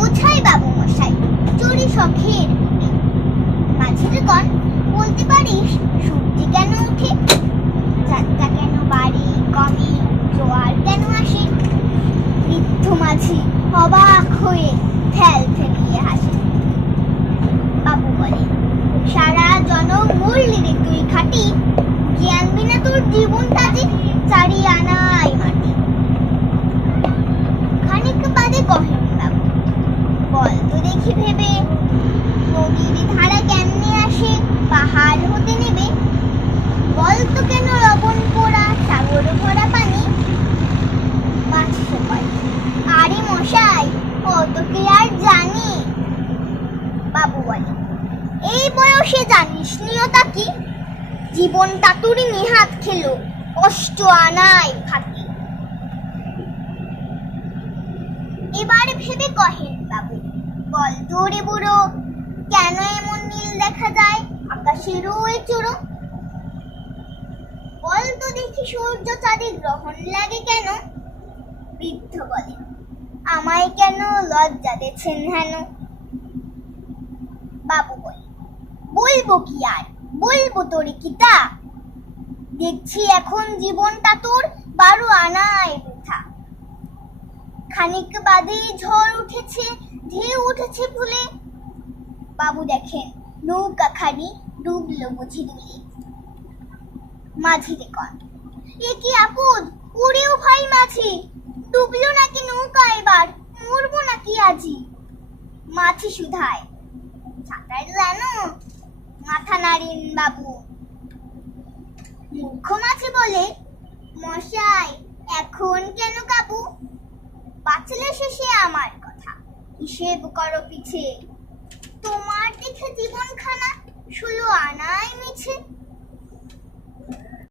বোঝাই বাবু মশাই চুরি শখের মাঝির গণ বলতে পারিস সূর্য কেন উঠে, চাঁদটা কেন বাড়ে কমে, জোয়ার কেন আসে? বৃদ্ধ মাঝি অবাক হয়ে ঠেল ফেলিয়ে হাসে। বাবু বলে, সারা জনম মরলি রে তুই খাটি, জ্ঞান বিনা তোর জীবনটা যে চারি আনাই মাটি। খানিক বাদে কহেন বাবু, বল তো দেখি ভেবে, নদীর ধারা কেমনে আসে পাহাড় হতে নেবে? বল তো কেন লবণ পোড়া সাগর ভরা পানি? মাঝি বলে, আরে মশাই অত কি আর জানি? বাবু বলে, এই বয়সে জানিস নিয়তা কি? জীবনটা তুরি নিহাত খেলো অষ্ট আনাই ফাঁকি। এবারে ভেবে কহেন বাবু, বল তোরে বুড়ো, কেন এমন নীল দেখা যায় আকাশের ওই চূড়ো? বল তো দেখি সূর্য চাঁদে গ্রহণ লাগে কেন? বৃদ্ধ বলে, আমায় কেন লজ্জা দিচ্ছেন হেন? বাবু বলে, বলবো কি আর, বলবো তোরে কি তা? দেখছি এখন জীবনটা তোর 12 আনাই বৃথা। খানিক বাদে ঝড় উঠেছে, ঢেউ উঠেছে ফুলে। বাবু দেখেন নৌকা খানি ডুবলো বুঝি দুলে। মাঝিরে কন, এ কি আপদ, উড়েও ভাই মাঝি, ডুবলো নাকি নৌকা এবার, মরবো নাকি আজি? মাঝি শুধায়, সাঁতার জানো? মাথা নাড়েন বাবু। মূর্খ মাঝি বলে, মশাই এখন কেন কাবু? বাঁচলে শেষে আমার কথা, হিসেব করো পিছে। তোমার দেখে জীবন খানা 16 আনাই মিছে।